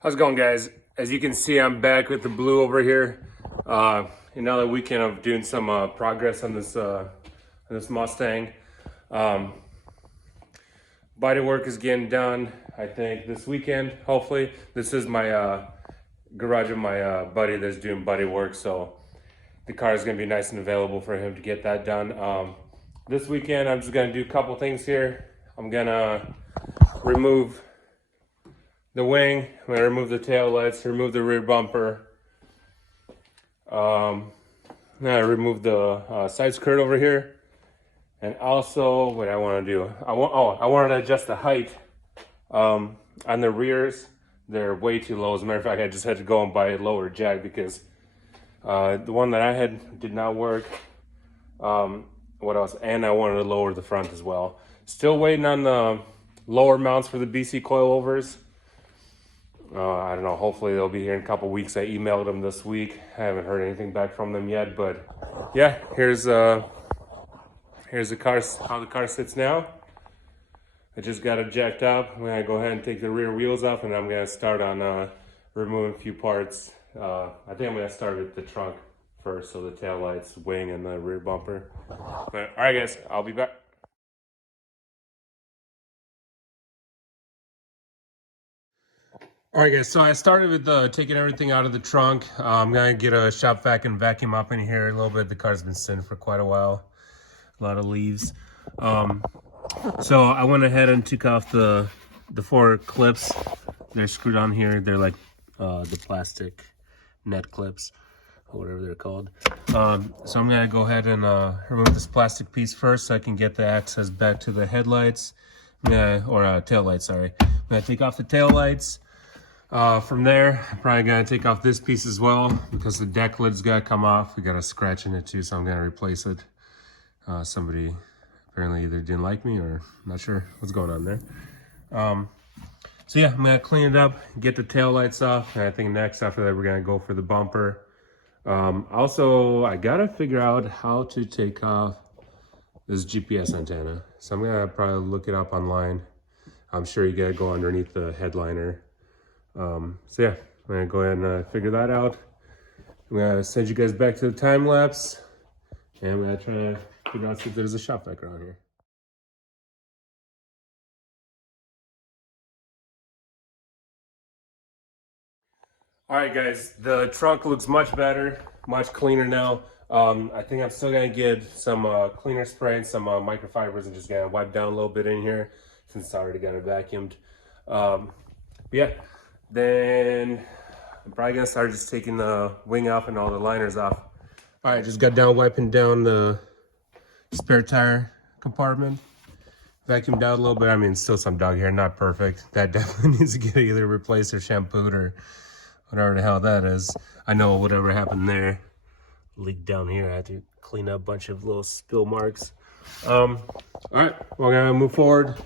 How's it going, guys? As you can see, I'm back with the blue over here. Another weekend of doing some progress on this Mustang. Um, Body work is getting done, I think, this weekend, hopefully. This is my garage of my buddy that's doing body work, so the car is going to be nice and available for him to get that done. This weekend, I'm just going to do a couple things here. I'm going to remove the wing, I'm going to remove the tail lights, remove the rear bumper. Now I remove the side skirt over here. And also, what I want to do, I wanted to adjust the height on the rears. They're way too low. As a matter of fact, I just had to go and buy a lower jack because the one that I had did not work. What else? And I wanted to lower the front as well. Still waiting on the lower mounts for the BC coilovers. I don't know, hopefully they'll be here in a couple weeks. I emailed them this week. I haven't heard anything back from them yet, but yeah, here's the car, how the car sits now. I just got it jacked up. I'm gonna go ahead and take the rear wheels off, and I'm gonna start on removing a few parts. I think I'm gonna start with the trunk first, so the tail lights, wing, and the rear bumper. But all right, guys, I'll be back. All right, guys, so I started with taking everything out of the trunk. I'm gonna get a shop vac and vacuum up in here a little bit. The car's been sitting for quite a while, a lot of leaves. So I went ahead and took off the 4 clips. They're screwed on here. They're like the plastic net clips, or whatever they're called. So I'm gonna go ahead and remove this plastic piece first so I can get the access back to the headlights, or tail lights, sorry. I'm gonna take off the tail lights. From there, I'm probably gonna take off this piece as well because the deck lid's gotta come off. We got a scratch in it too, so I'm gonna replace it. Somebody apparently either didn't like me or not sure what's going on there. So yeah, I'm gonna clean it up, get the tail lights off, and I think next after that we're gonna go for the bumper. Also, I gotta figure out how to take off this GPS antenna. So I'm gonna probably look it up online. I'm sure you gotta go underneath the headliner. So yeah, I'm gonna go ahead and figure that out. I'm gonna send you guys back to the time lapse, and I'm gonna try to figure out if there's a shop vac around here. All right, guys, the trunk looks much better, much cleaner now. I think I'm still gonna get some cleaner spray and some microfibers and just gonna wipe down a little bit in here since it's already got it vacuumed. Yeah, then I'm probably gonna start just taking the wing off and all the liners off. All right, just got down wiping down the spare tire compartment. Vacuumed out a little bit. I mean, still some dog hair, not perfect. That definitely needs to get either replaced or shampooed or whatever the hell that is. I know whatever happened there leaked down here. I had to clean up a bunch of little spill marks. All right, we're gonna move forward.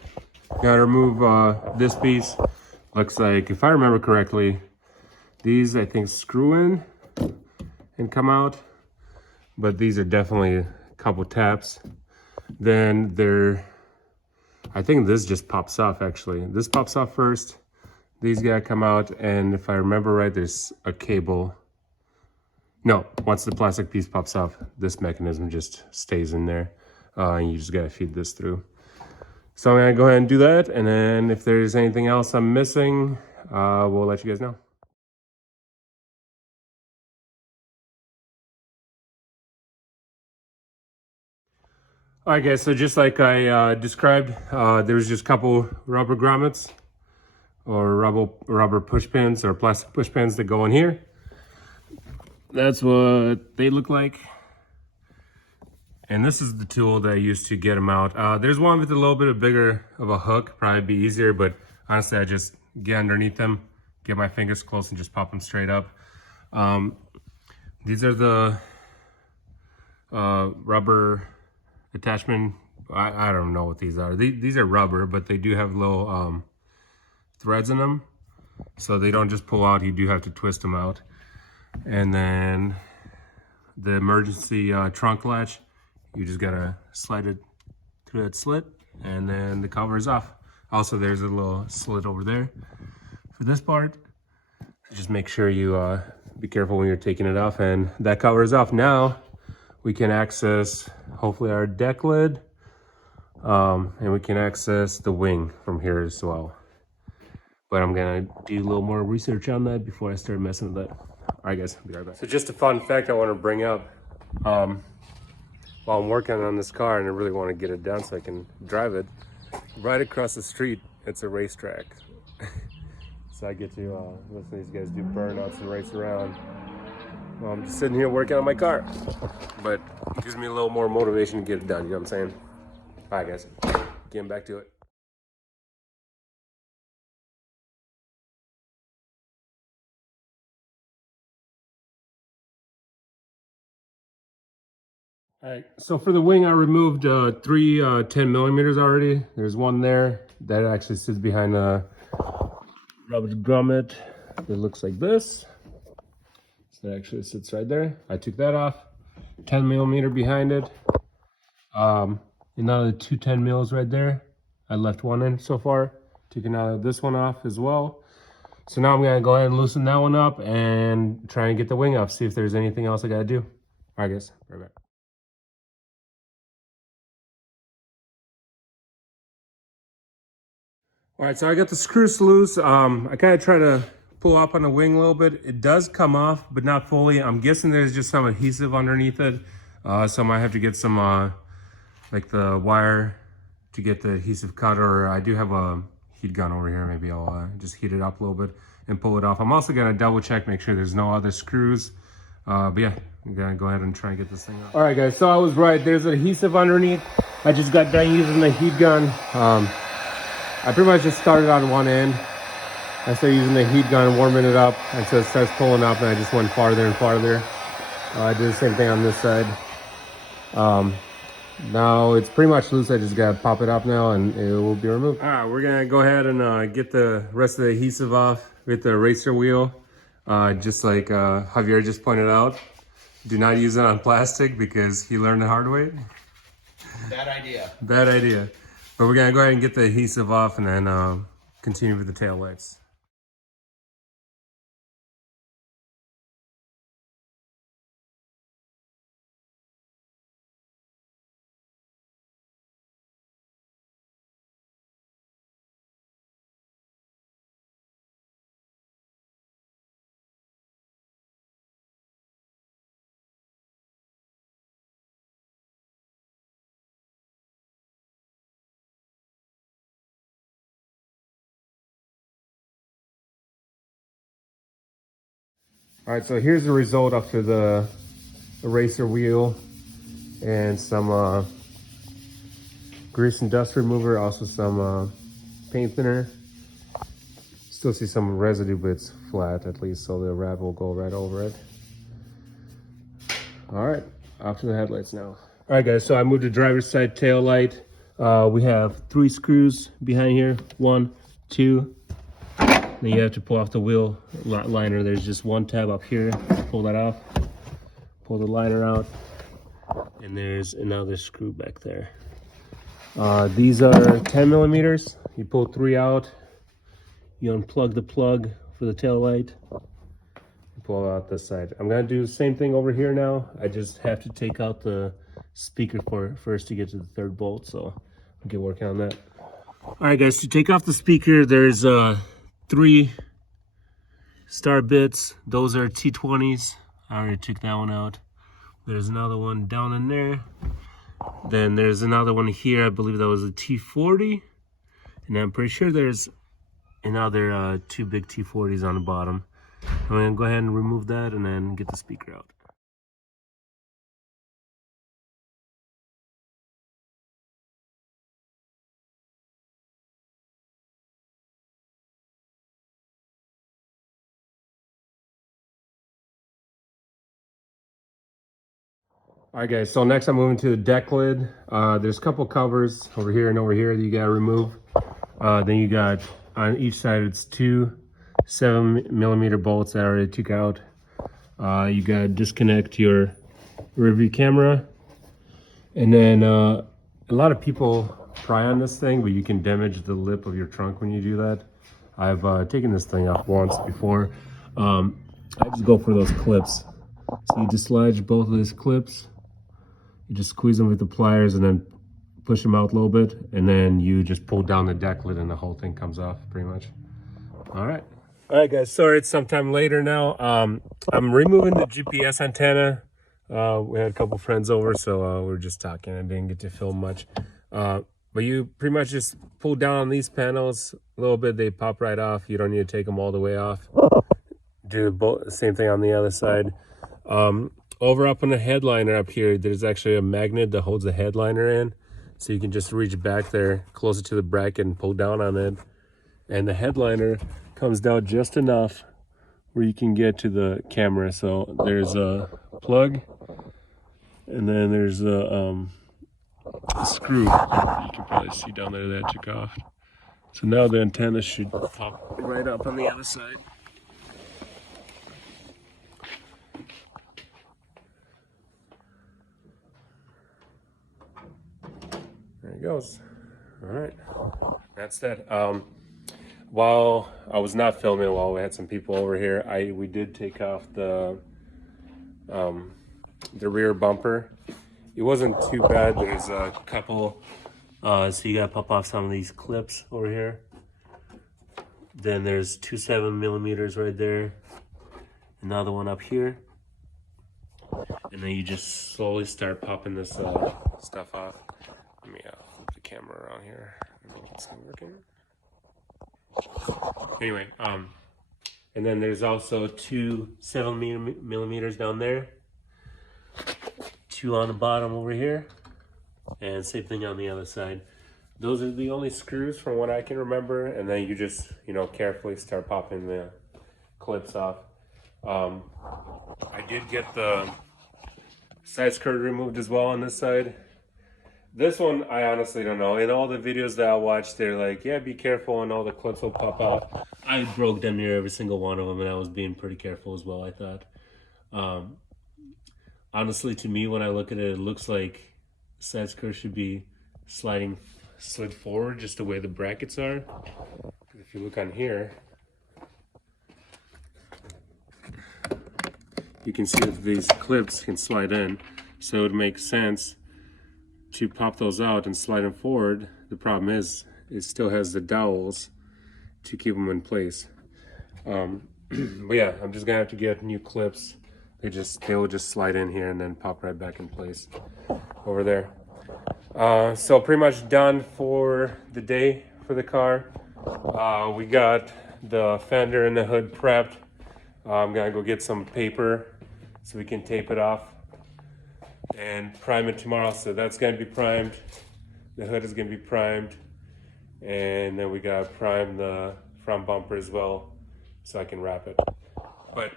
Gotta remove this piece. Looks like, if I remember correctly, these I think screw in and come out, but these are definitely a couple taps. Then I think this just pops off actually. This pops off first. These gotta come out, and if I remember right, there's a cable. No, once the plastic piece pops off, this mechanism just stays in there, and you just gotta feed this through. So I'm gonna go ahead and do that, and then if there's anything else I'm missing, we'll let you guys know. All right, guys, so just like I described, there was just a couple rubber grommets or rubber push pins or plastic push pins that go in here. That's what they look like. And this is the tool that I use to get them out. There's one with a little bit of bigger of a hook, probably be easier, but honestly, I just get underneath them, get my fingers close and just pop them straight up. These are the rubber attachment. I don't know what these are. These are rubber, but they do have little threads in them, so they don't just pull out. You do have to twist them out. And then the emergency trunk latch, you just gotta slide it through that slit, and then the cover is off. Also, there's a little slit over there for this part. Just make sure you be careful when you're taking it off, and that cover is off. Now we can access hopefully our deck lid, and we can access the wing from here as well. But I'm gonna do a little more research on that before I start messing with that. All right, guys, I'll be right back. So just a fun fact I want to bring up. While I'm working on this car and I really want to get it down so I can drive it, right across the street, it's a racetrack. So I get to listen to these guys do burnouts and race around. Well, I'm just sitting here working on my car. But it gives me a little more motivation to get it done, you know what I'm saying? All right, guys, getting back to it. All right, so for the wing, I removed three 10 millimeters already. There's one there that actually sits behind the rubber grommet. It looks like this. So it actually sits right there. I took that off. 10 millimeter behind it. Another two 10 mils right there. I left one in so far. Took another this one off as well. So now I'm gonna go ahead and loosen that one up and try and get the wing up. See if there's anything else I gotta do. All right, guys, right back. All right, so I got the screws loose. I kind of try to pull up on the wing a little bit. It does come off, but not fully. I'm guessing there's just some adhesive underneath it. So I might have to get some, like the wire to get the adhesive cut, or I do have a heat gun over here. Maybe I'll just heat it up a little bit and pull it off. I'm also gonna double check, make sure there's no other screws. But yeah, I'm gonna go ahead and try and get this thing up. All right, guys, so I was right. There's adhesive underneath. I just got done using the heat gun. I pretty much just started on one end. I started using the heat gun, warming it up until it starts pulling up, and I just went farther and farther. I did the same thing on this side. Now it's pretty much loose. I just gotta pop it up now and it will be removed. All right, we're gonna go ahead and get the rest of the adhesive off with the racer wheel. Just like Javier just pointed out, do not use it on plastic because he learned the hard way. Bad idea. Bad idea. But we're gonna go ahead and get the adhesive off and then continue with the tail lights. All right, so here's the result after the eraser wheel and some grease and dust remover, also some paint thinner. Still see some residue, but it's flat at least, so the rat will go right over it. All right, off to the headlights now. All right, guys, so I moved the driver's side tail light. We have 3 screws behind here, 1, 2. Then you have to pull off the wheel liner. There's just one tab up here. Pull that off. Pull the liner out. And there's another screw back there. These are 10 millimeters. You pull 3 out. You unplug the plug for the tail light. You pull out this side. I'm gonna do the same thing over here now. I just have to take out the speaker first to get to the 3rd bolt. So I'll get working on that. All right, guys, to take off the speaker, there's 3 star bits. Those are T20s. I already took that one out. There's another one down in there. Then there's another one here. I believe that was a T40. And I'm pretty sure there's another 2 big T40s on the bottom. I'm gonna go ahead and remove that and then get the speaker out. All right, guys, so next I'm moving to the deck lid. There's a couple covers over here and over here that you gotta remove. Then you got, on each side, it's 2 7 millimeter bolts that I already took out. You gotta disconnect your rear view camera. And then a lot of people pry on this thing, but you can damage the lip of your trunk when you do that. I've taken this thing off once before. I just go for those clips. So you dislodge both of these clips, you just squeeze them with the pliers and then push them out a little bit, and then you just pull down the deck lid and the whole thing comes off pretty much. All right guys, sorry it's sometime later now. I'm removing the GPS antenna. We had a couple friends over, so we were just talking. I didn't get to film much, but you pretty much just pull down on these panels a little bit, they pop right off. You don't need to take them all the way off. Do the same thing on the other side. Over up on the headliner up here, there's actually a magnet that holds the headliner in, so you can just reach back there closer to the bracket and pull down on it, and the headliner comes down just enough where you can get to the camera. So there's a plug, and then there's a screw you can probably see down there that I took off. So now the antenna should pop right up on the other side. There it goes. All right, that's that. While I was not filming, while we had some people over here, we did take off the rear bumper. It wasn't too bad. There's a couple, so you gotta pop off some of these clips over here. Then there's 2 7mm right there, another one up here, and then you just slowly start popping this stuff off. Let me flip the camera around here. I don't know if it's working. Anyway, and then there's also 2 7mm down there, 2 on the bottom over here, and same thing on the other side. Those are the only screws from what I can remember, and then you just, carefully start popping the clips off. I did get the side skirt removed as well on this side. This one, I honestly don't know. In all the videos that I watched, they're like, yeah, be careful and all the clips will pop out. I broke damn near every single one of them, and I was being pretty careful as well, I thought. Honestly, to me, when I look at it, it looks like the side skirt should be slid forward just the way the brackets are. If you look on here, you can see that these clips can slide in, so it would make sense to pop those out and slide them forward. The problem is it still has the dowels to keep them in place. But yeah, I'm just gonna have to get new clips. They will just slide in here and then pop right back in place over there. So pretty much done for the day for the car. We got the fender and the hood prepped. I'm gonna go get some paper so we can tape it off and prime it tomorrow. So that's gonna be primed. The hood is gonna be primed, and then we gotta prime the front bumper as well so I can wrap it. But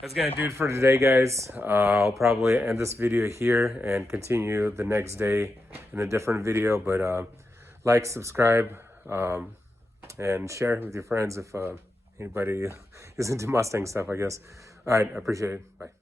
that's gonna do it for today, guys. I'll probably end this video here and continue the next day in a different video. But like, subscribe, and share with your friends if anybody is into Mustang stuff, I guess. All right, I appreciate it. Bye.